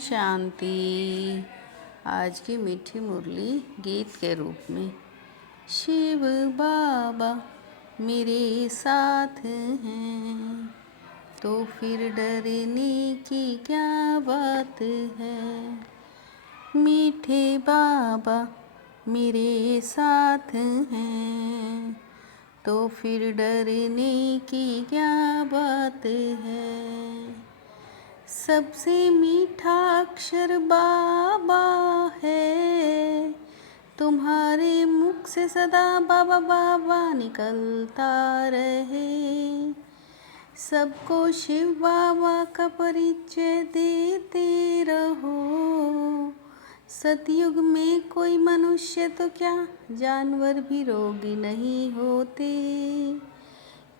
शांति। आज की मीठी मुरली गीत के रूप में। शिव बाबा मेरे साथ हैं तो फिर डरने की क्या बात है। मीठे बाबा मेरे साथ हैं तो फिर डरने की क्या बात है। सबसे मीठा अक्षर बाबा है, तुम्हारे मुख से सदा बाबा बाबा निकलता रहे। सबको शिव बाबा का परिचय देते रहो। सतयुग में कोई मनुष्य तो क्या जानवर भी रोगी नहीं होते,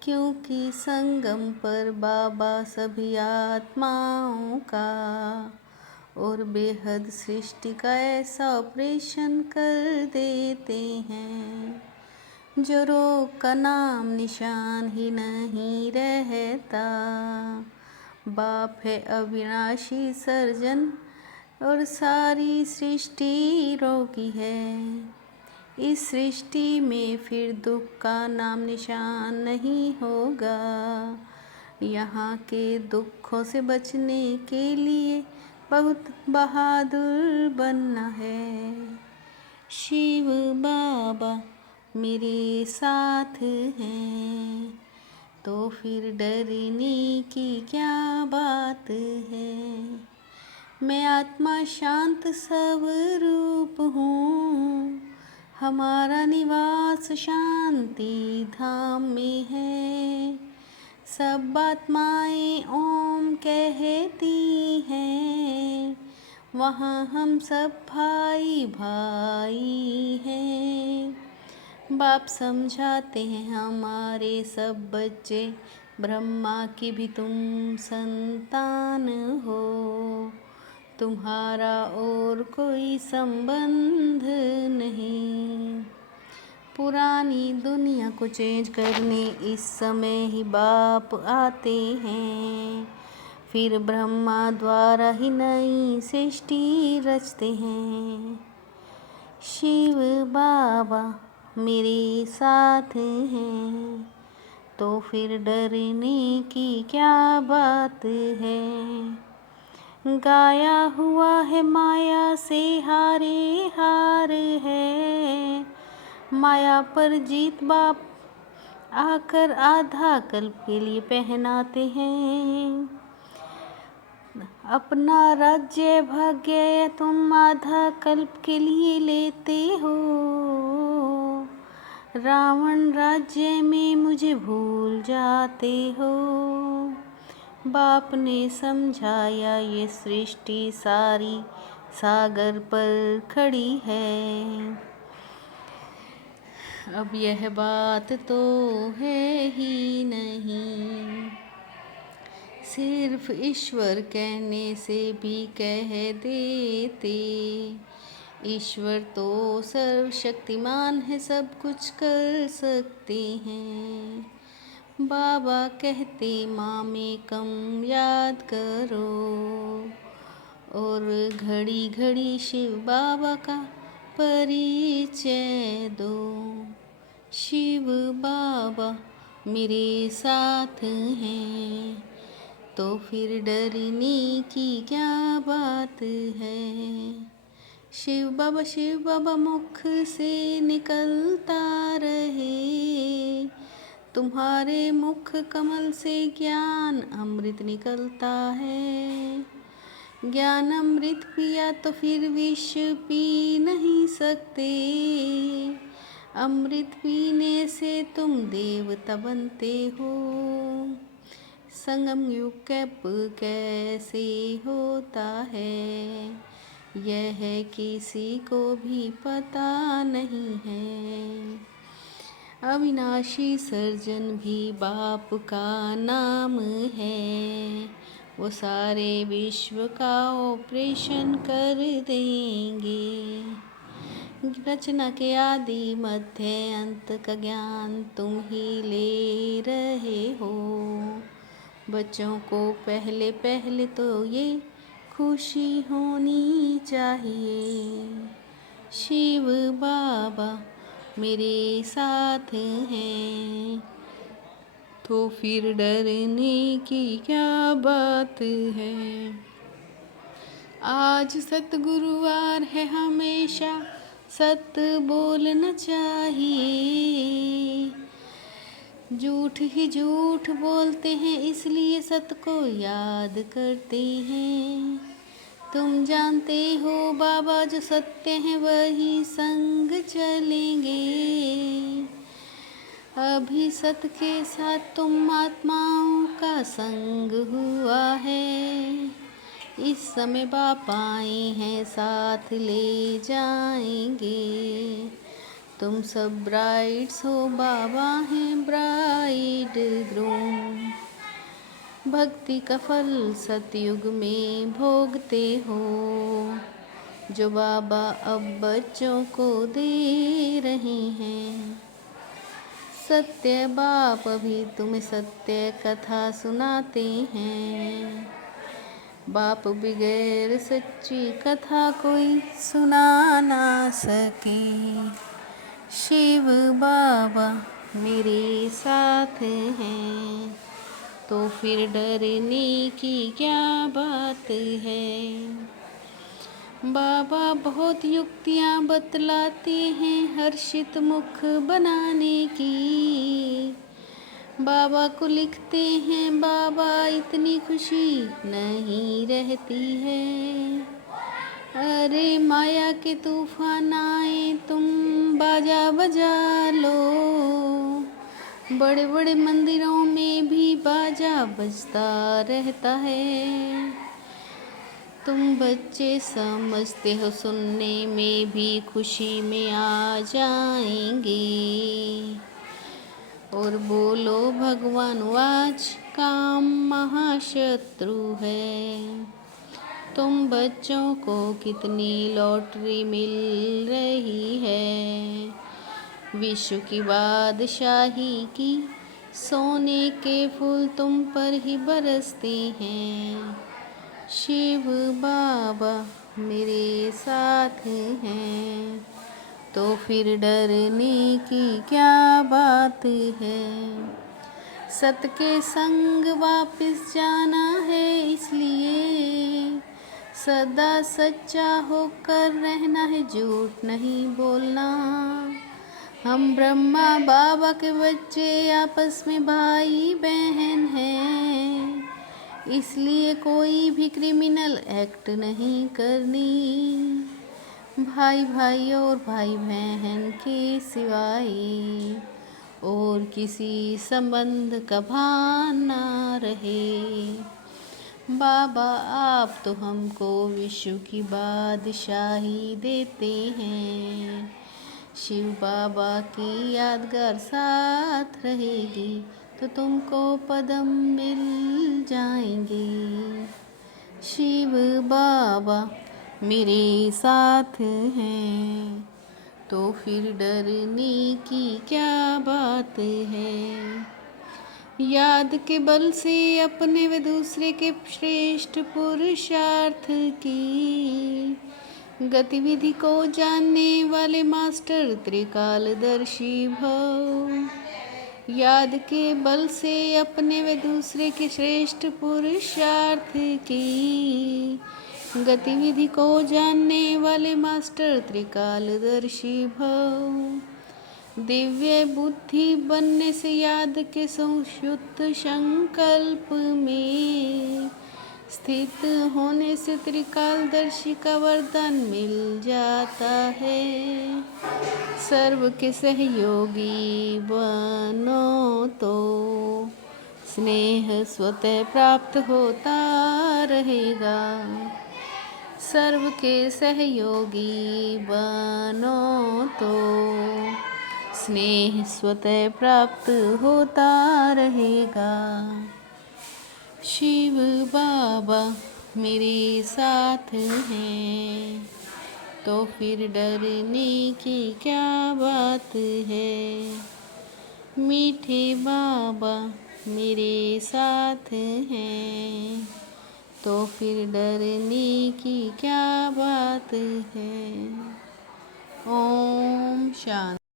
क्योंकि संगम पर बाबा सभी आत्माओं का और बेहद सृष्टि का ऐसा ऑपरेशन कर देते हैं जो रोग का नाम निशान ही नहीं रहता। बाप है अविनाशी सर्जन और सारी सृष्टि रोगी है। इस सृष्टि में फिर दुख का नाम निशान नहीं होगा। यहाँ के दुखों से बचने के लिए बहुत बहादुर बनना है। शिव बाबा मेरे साथ हैं तो फिर डरने की क्या बात है। मैं आत्मा शांत स्वरूप हूँ, हमारा निवास शांति धाम में है। सब आत्माएं ओम कहती हैं, वहाँ हम सब भाई भाई हैं। बाप समझाते हैं हमारे सब बच्चे, ब्रह्मा की भी तुम संतान हो। तुम्हारा और कोई संबंध नहीं। पुरानी दुनिया को चेंज करने इस समय ही बाप आते हैं, फिर ब्रह्मा द्वारा ही नई सृष्टि रचते हैं। शिव बाबा मेरे साथ हैं तो फिर डरने की क्या बात है। गाया हुआ है माया से हारे हार है, माया पर जीत बाप आकर आधा कल्प के लिए पहनाते हैं। अपना राज्य भाग्य तुम आधा कल्प के लिए लेते हो। रावण राज्य में मुझे भूल जाते हो। बाप ने समझाया ये सृष्टि सारी सागर पर खड़ी है। अब यह बात तो है ही नहीं, सिर्फ ईश्वर कहने से भी कह देते। ईश्वर तो सर्वशक्तिमान है, सब कुछ कर सकते हैं। बाबा कहते मामेकम याद करो और घड़ी घड़ी शिव बाबा का परिचय दो। शिव बाबा मेरे साथ हैं तो फिर डरने की क्या बात है। शिव बाबा मुख से निकलता रहे, तुम्हारे मुख कमल से ज्ञान अमृत निकलता है। ज्ञान अमृत पिया तो फिर विष पी नहीं सकते। अमृत पीने से तुम देवता बनते हो। संगम युग कब कैसे होता है, यह किसी को भी पता नहीं है। अविनाशी सर्जन भी बाप का नाम है, वो सारे विश्व का ऑपरेशन कर देंगे। रचना के आदि मध्य अंत का ज्ञान तुम ही ले रहे हो। बच्चों को पहले पहले तो ये खुशी होनी चाहिए। शिव बाबा मेरे साथ हैं, तो फिर डरने की क्या बात है। आज सतगुरुवार है, हमेशा सत्य बोलना चाहिए। झूठ ही झूठ बोलते हैं, इसलिए सत्य को याद करते हैं। तुम जानते हो बाबा, जो सत्य है वही संग चलेंगे। अभी सत्य के साथ तुम आत्माओं का संग हुआ है। इस समय बाप आए हैं, साथ ले जाएंगे। तुम सब ब्राइड्स हो, बाबा हैं ब्राइड ग्रूम। भक्ति का फल सतयुग में भोगते हो, जो बाबा अब बच्चों को दे रहे हैं। सत्य बाप अभी तुम्हें सत्य कथा सुनाते हैं। बाप बगैर सच्ची कथा कोई सुना ना सके। शिव बाबा मेरे साथ हैं, तो फिर डरने की क्या बात है। बाबा बहुत युक्तियाँ बतलाते हैं, हर्षित मुख बनाने की। बाबा को लिखते हैं, बाबा इतनी खुशी नहीं रहती है। अरे माया के तूफान आए, तुम बाजा बजा लो। बड़े बड़े मंदिरों में भी बाजा बजता रहता है। तुम बच्चे समझते हो, सुनने में भी खुशी में आ जाएंगे। और बोलो भगवान, आज काम महाशत्रु है। तुम बच्चों को कितनी लॉटरी मिल रही है। विश्व की बादशाही की सोने के फूल तुम पर ही बरसते हैं। शिव बाबा मेरे साथ हैं, तो फिर डरने की क्या बात है। सत्य के संग वापस जाना है, इसलिए सदा सच्चा होकर रहना है, झूठ नहीं बोलना। हम ब्रह्मा बाबा के बच्चे आपस में भाई बहन हैं, इसलिए कोई भी क्रिमिनल एक्ट नहीं करनी। भाई भाई और भाई बहन के सिवाय और किसी संबंध का भान ना रहे। बाबा आप तो हमको विश्व की बादशाही देते हैं। शिव बाबा की यादगार साथ रहेगी, तो तुमको पदम मिल जाएंगे। शिव बाबा मेरे साथ हैं, तो फिर डरने की क्या बात है। याद के बल से अपने व दूसरे के श्रेष्ठ पुरुषार्थ की गतिविधि को जानने वाले मास्टर त्रिकालदर्शी भव। याद के बल से अपने व दूसरे के श्रेष्ठ पुरुषार्थ की गतिविधि को जानने वाले मास्टर त्रिकालदर्शी भव। दिव्य बुद्धि बनने से याद के संयुक्त संकल्प में स्थित होने से त्रिकालदर्शी का वरदान मिल जाता है। सर्व के सहयोगी बनो, तो स्नेह स्वतः प्राप्त होता रहेगा। सर्व के सहयोगी बनो, तो स्नेह स्वतः प्राप्त होता रहेगा। शिव बाबा मेरे साथ हैं, तो फिर डरने की क्या बात है। मीठे बाबा मेरे साथ हैं, तो फिर डरने की क्या बात है। ओम शांति।